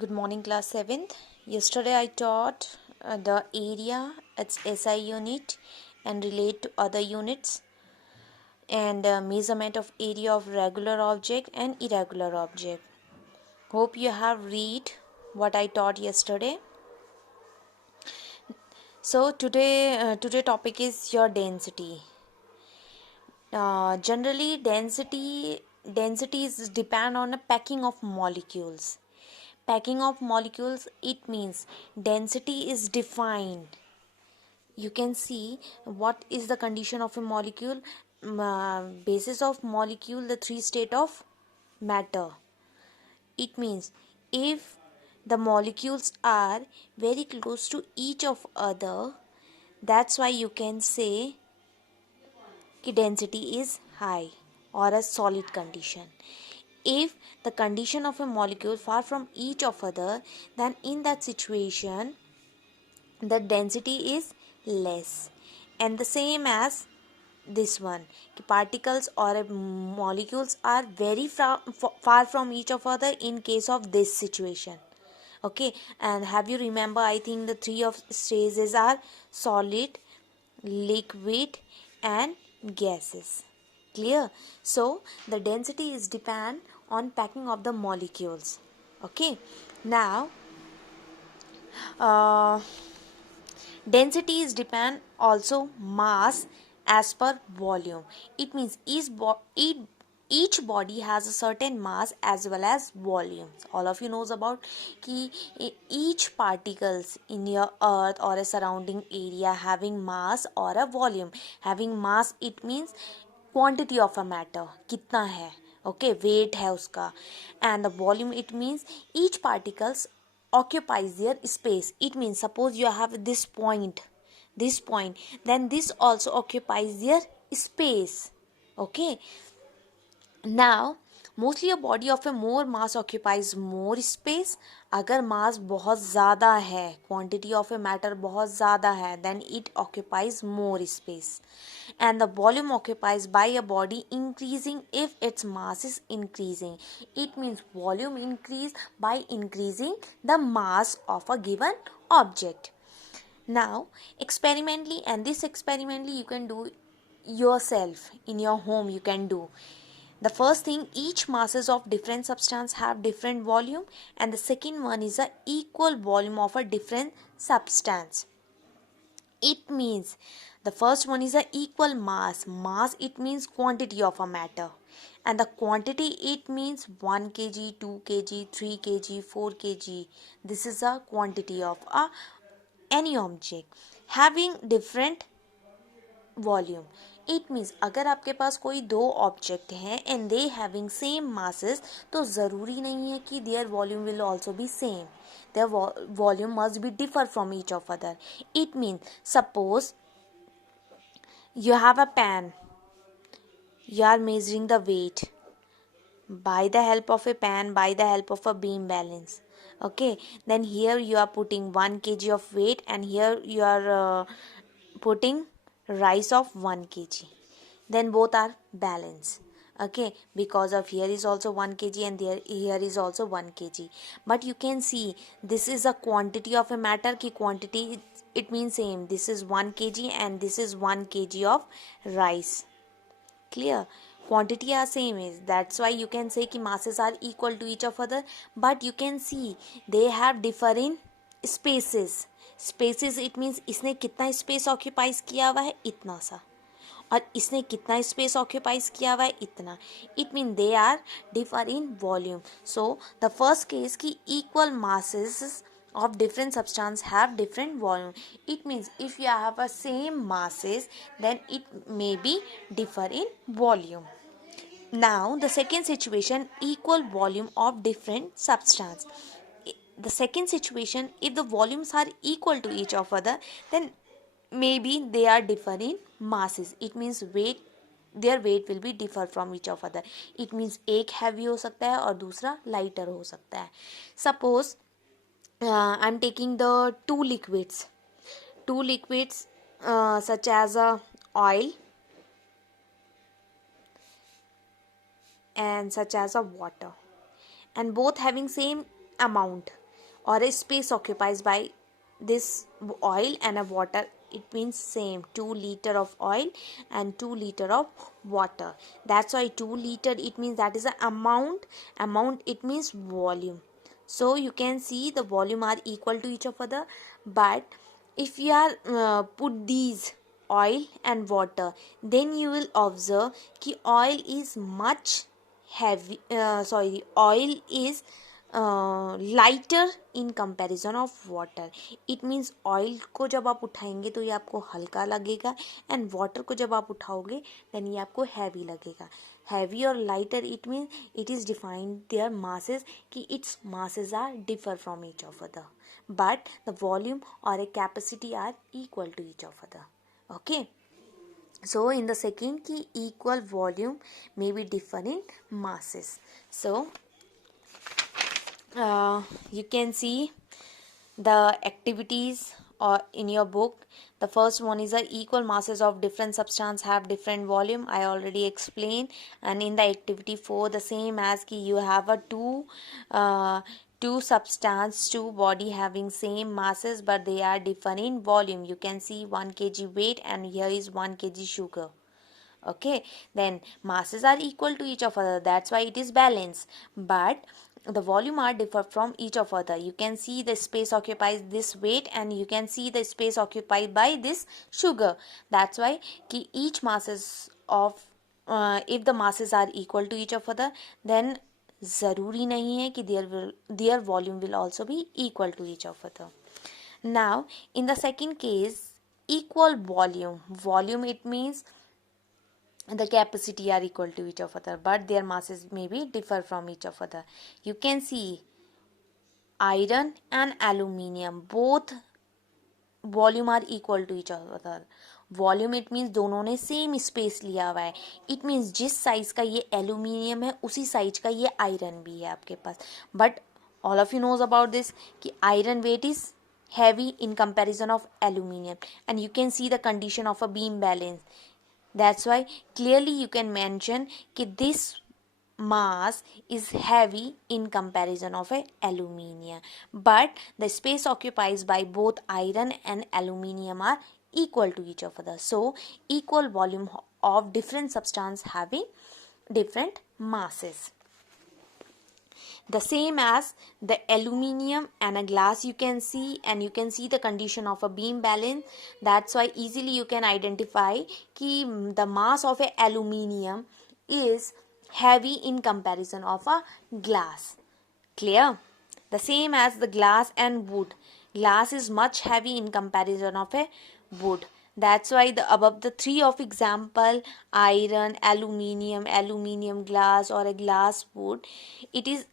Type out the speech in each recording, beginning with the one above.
Good morning, class 7th. Yesterday I taught the area, its SI unit, and relate to other units, and measurement of area of regular object and irregular object. Hope you have read what I taught yesterday. So today topic is your density. Generally, densities depend on a packing of molecules. Packing of molecules, it means density is defined. You can see what is the condition of a molecule. Basis of molecule, the three state of matter. It means if the molecules are very close to each of other, that's why you can say कि density is high or a solid condition. If the condition of a molecule far from each of other, then in that situation the density is less. And the same as this one, particles or molecules are very far from each of other in case of this situation. Okay, and have you remember, I think the three of stages are solid, liquid and gases. Clear? So the density is depend on packing of the molecules. Okay, now density is depend also mass as per volume. It means each body has a certain mass as well as volume. All of you knows about कि each particles in your earth or a surrounding area having mass or a volume. Having mass, it means quantity of a matter, कितना है, okay, weight है उसका. And the volume, it means each particles occupies their space. It means suppose you have this point, then this also occupies their space. Okay, now mostly a body of a more mass occupies more space. अगर mass बहुत ज़्यादा है, quantity of a matter बहुत ज़्यादा है, then it occupies more space. And the volume occupies by a body increasing if its mass is increasing. It means volume increase by increasing the mass of a given object. Now experimentally, and this experimentally you can do yourself in your home. You can do the first thing, each masses of different substance have different volume, and the second one is a equal volume of a different substance. It means the first one is a equal mass, it means quantity of a matter, and the quantity, it means 1 kg, 2 kg, 3 kg, 4 kg. This is a quantity of any object having different volume. It means अगर आपके पास कोई दो object हैं and they having same masses, तो ज़रूरी नहीं है कि there volume will also be same. There volume must be differ from each of other. It means suppose you have a pan, you are measuring the weight by the help of a pan, by the help of a beam balance. Okay, then here you are putting 1 kg of weight, and here you are putting rice of 1 kg. Then both are balanced. Okay, because of here is also 1 kg and here is also 1 kg. But you can see this is a quantity of a matter ki quantity, it means same. This is 1 kg and this is 1 kg of rice. Clear? Quantity are same is, that's why you can say कि masses are equal to each of other. But you can see they have different spaces. Spaces, it means इसने कितना space occupies किया हुआ है, इतना सा, और इसने कितना स्पेस ऑक्यूपाइज किया हुआ है, इतना. It mean they are differ in volume. So the first case की equal masses of different substance have different volume. It means if you have a same masses, then it may be differ in volume. Now the second situation, equal volume of different substance. The second situation, if the volumes are equal to each of other, then maybe they are differ in masses. It means weight, their weight will be differ from each of other. It means एक heavy हो सकता है और दूसरा lighter हो सकता है. Suppose I'm taking the two liquids such as oil and such as a water, and both having same amount. or a space occupied by this oil and a water, it means same, 2 liter of oil and 2 liter of water. That's why 2 liter, it means that is a amount, it means volume. So you can see the volume are equal to each other. But if you are put these oil and water, then you will observe कि oil is much heavy, oil is lighter in comparison of water. It means oil को जब आप उठाएंगे तो ये आपको हल्का लगेगा, एंड वाटर को जब आप उठाओगे देन ये आपको हैवी लगेगा. हैवी और lighter, it means it is defined there masses, कि its masses are differ from each of other, but the volume और a capacity are equal to each of other. Okay, so in the second key, equal volume may be different in masses. So you can see the activities or in your book. The first one is the equal masses of different substance have different volume. I already explained. And in the activity 4, the same as ki you have a two substance, two body having same masses but they are different in volume. You can see 1 kg weight and here is 1 kg sugar. Okay, then masses are equal to each of other, that's why it is balanced, but the volume are differ from each of other. You can see the space occupies this weight and you can see the space occupied by this sugar. That's why ki each masses of if the masses are equal to each of other, then ज़रूरी नहीं है कि their volume will also be equal to each of other. Now in the second case, equal volume, it means the capacity are equal to each of other but their masses may be differ from each of other. You can see iron and aluminium, both volume are equal to each other. Volume it means दोनों ने same space लिया हुआ है. It means जिस size का ये aluminium है उसी साइज का ये आयरन भी है आपके पास. But all of you knows about this कि iron weight is heavy in comparison of aluminium, and you can see the condition of a beam balance. That's why clearly you can mention कि this mass is heavy in comparison of a aluminium, but the space occupied by both iron and aluminium are equal to each other. So equal volume of different substance having different masses. The same as the aluminium and a glass you can see, and you can see the condition of a beam balance. That's why easily you can identify कि the mass of a aluminium is heavy in comparison of a glass. Clear? The same as the glass and wood. Glass is much heavy in comparison of a wood. That's why the above the three of example, iron, aluminium, glass or a glass wood, it is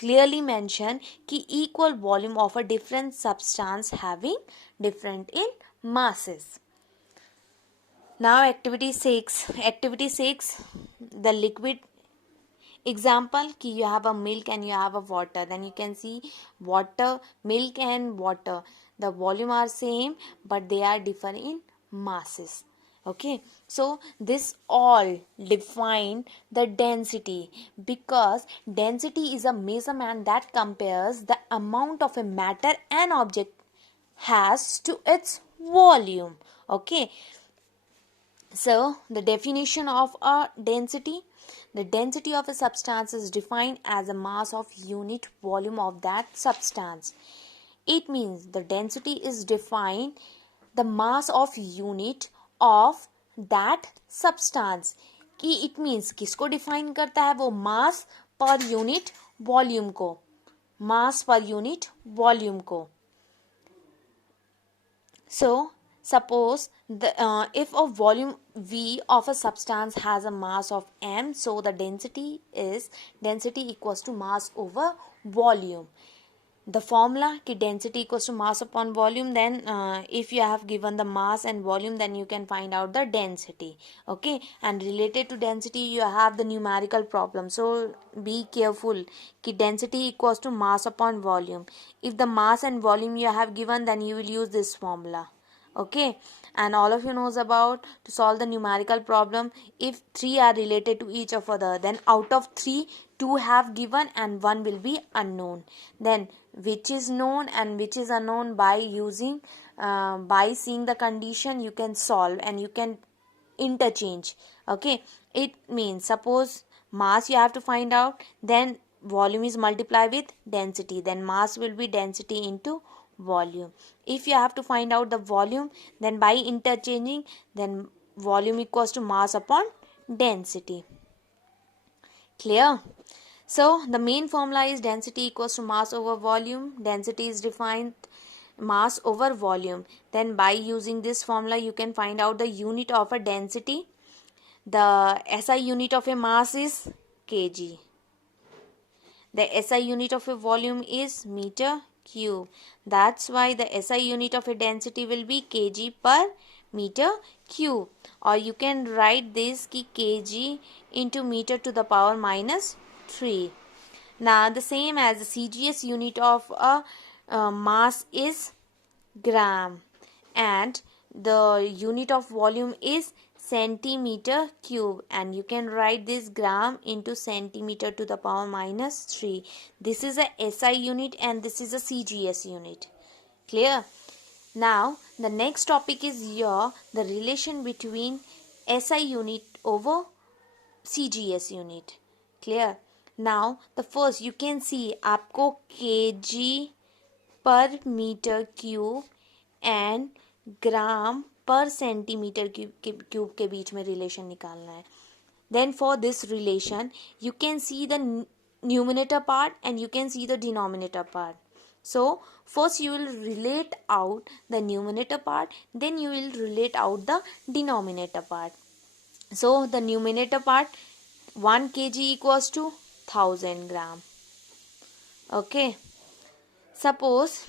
clearly mentioned कि equal volume of a different substance having different in masses. Now activity 6, the liquid example कि you have a milk and you have a water, then you can see water, milk and water, the volume are same but they are different in masses. Okay, so this all define the density, because density is a measurement that compares the amount of a matter an object has to its volume. Okay, so the definition of a density, the density of a substance is defined as a mass of unit volume of that substance. It means the density is defined the mass of unit of that substance. कि it means किसको define करता है वो mass per unit volume को, mass per unit volume को. So suppose if a volume V of a substance has a mass of m, so the density equals to mass over volume. The formula ki density equals to mass upon volume, then if you have given the mass and volume, then you can find out the density. Okay, and related to density you have the numerical problem, so be careful ki density equals to mass upon volume. If the mass and volume you have given, then you will use this formula. Okay, and all of you knows about to solve the numerical problem, if three are related to each of other, then out of three, two have given and one will be unknown. Then which is known and which is unknown, by using by seeing the condition you can solve and you can interchange. Okay, it means suppose mass you have to find out, then volume is multiplied with density, then mass will be density into volume. If you have to find out the volume, then by interchanging, then volume equals to mass upon density. Clear? So the main formula is density equals to mass over volume. Density is defined mass over volume. Then by using this formula you can find out the unit of a density. The SI unit of a mass is kg. The SI unit of a volume is meter cube. That's why the SI unit of a density will be kg per meter cube. Or you can write this ki kg into meter to the power minus 3. Now the same as the CGS unit of a mass is gram, and the unit of volume is centimeter cube, and you can write this gram into centimeter to the power minus 3. This is a SI unit and this is a CGS unit. Clear? Now the next topic is here, the relation between SI unit over CGS unit. Clear? Now the first you can see आपको kg पर metre cube and ग्राम पर centimetre cube के बीच में relation निकालना है. Then for this relation you can see the numerator part and you can see the denominator part. So first you will relate out the numerator part, then you will relate out the denominator part. So the numerator part, 1 kg equals to 1000 gram. Okay. Suppose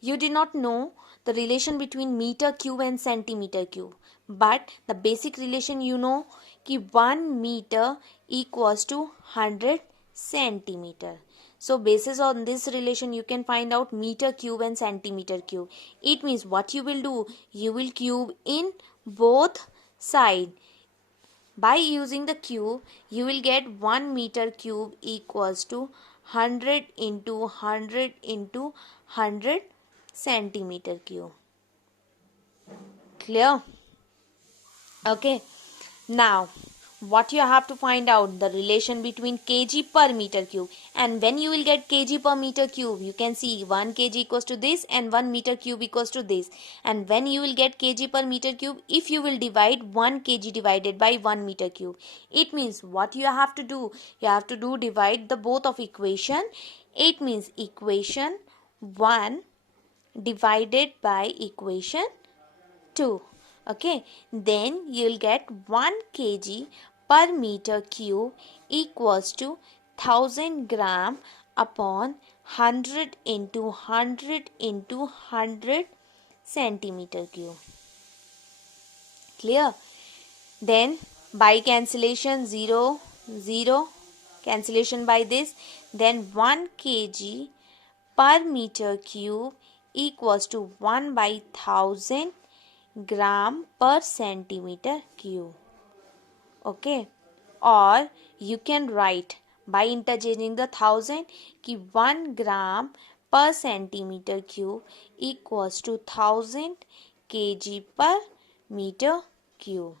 you did not know the relation between meter cube and centimeter cube, but the basic relation you know कि 1 meter equals to 100 centimeter. So basis on this relation you can find out meter cube and centimeter cube. It means what you will do, you will cube in both sides. By using the cube, you will get 1 meter cube equals to 100 into 100 into 100 centimeter cube. Clear? Okay. Now, what you have to find out, the relation between kg per meter cube, and when you will get kg per meter cube, you can see 1 kg equals to this and 1 meter cube equals to this. And when you will get kg per meter cube, if you will divide 1 kg divided by 1 meter cube, it means what you have to do, divide the both of equation. It means equation 1 divided by equation 2. Okay, then you will get 1 kg per meter cube equals to 1000 gram upon 100 into 100 into 100 centimeter cube. Clear? Then by cancellation 0 0 cancellation by this, then 1 kg per meter cube equals to 1 by 1000 gram per centimeter cube. Okay, or you can write by interchanging the 1000 कि 1 gram per centimeter cube equals to 1000 kg per meter cube.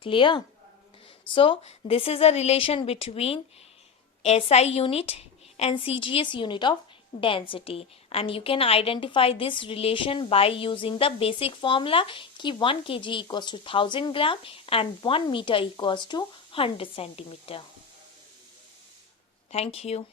Clear? So this is a relation between SI unit and CGS unit of density, and you can identify this relation by using the basic formula कि 1 kg equals to 1000 gram and 1 meter equals to 100 centimeter. Thank you.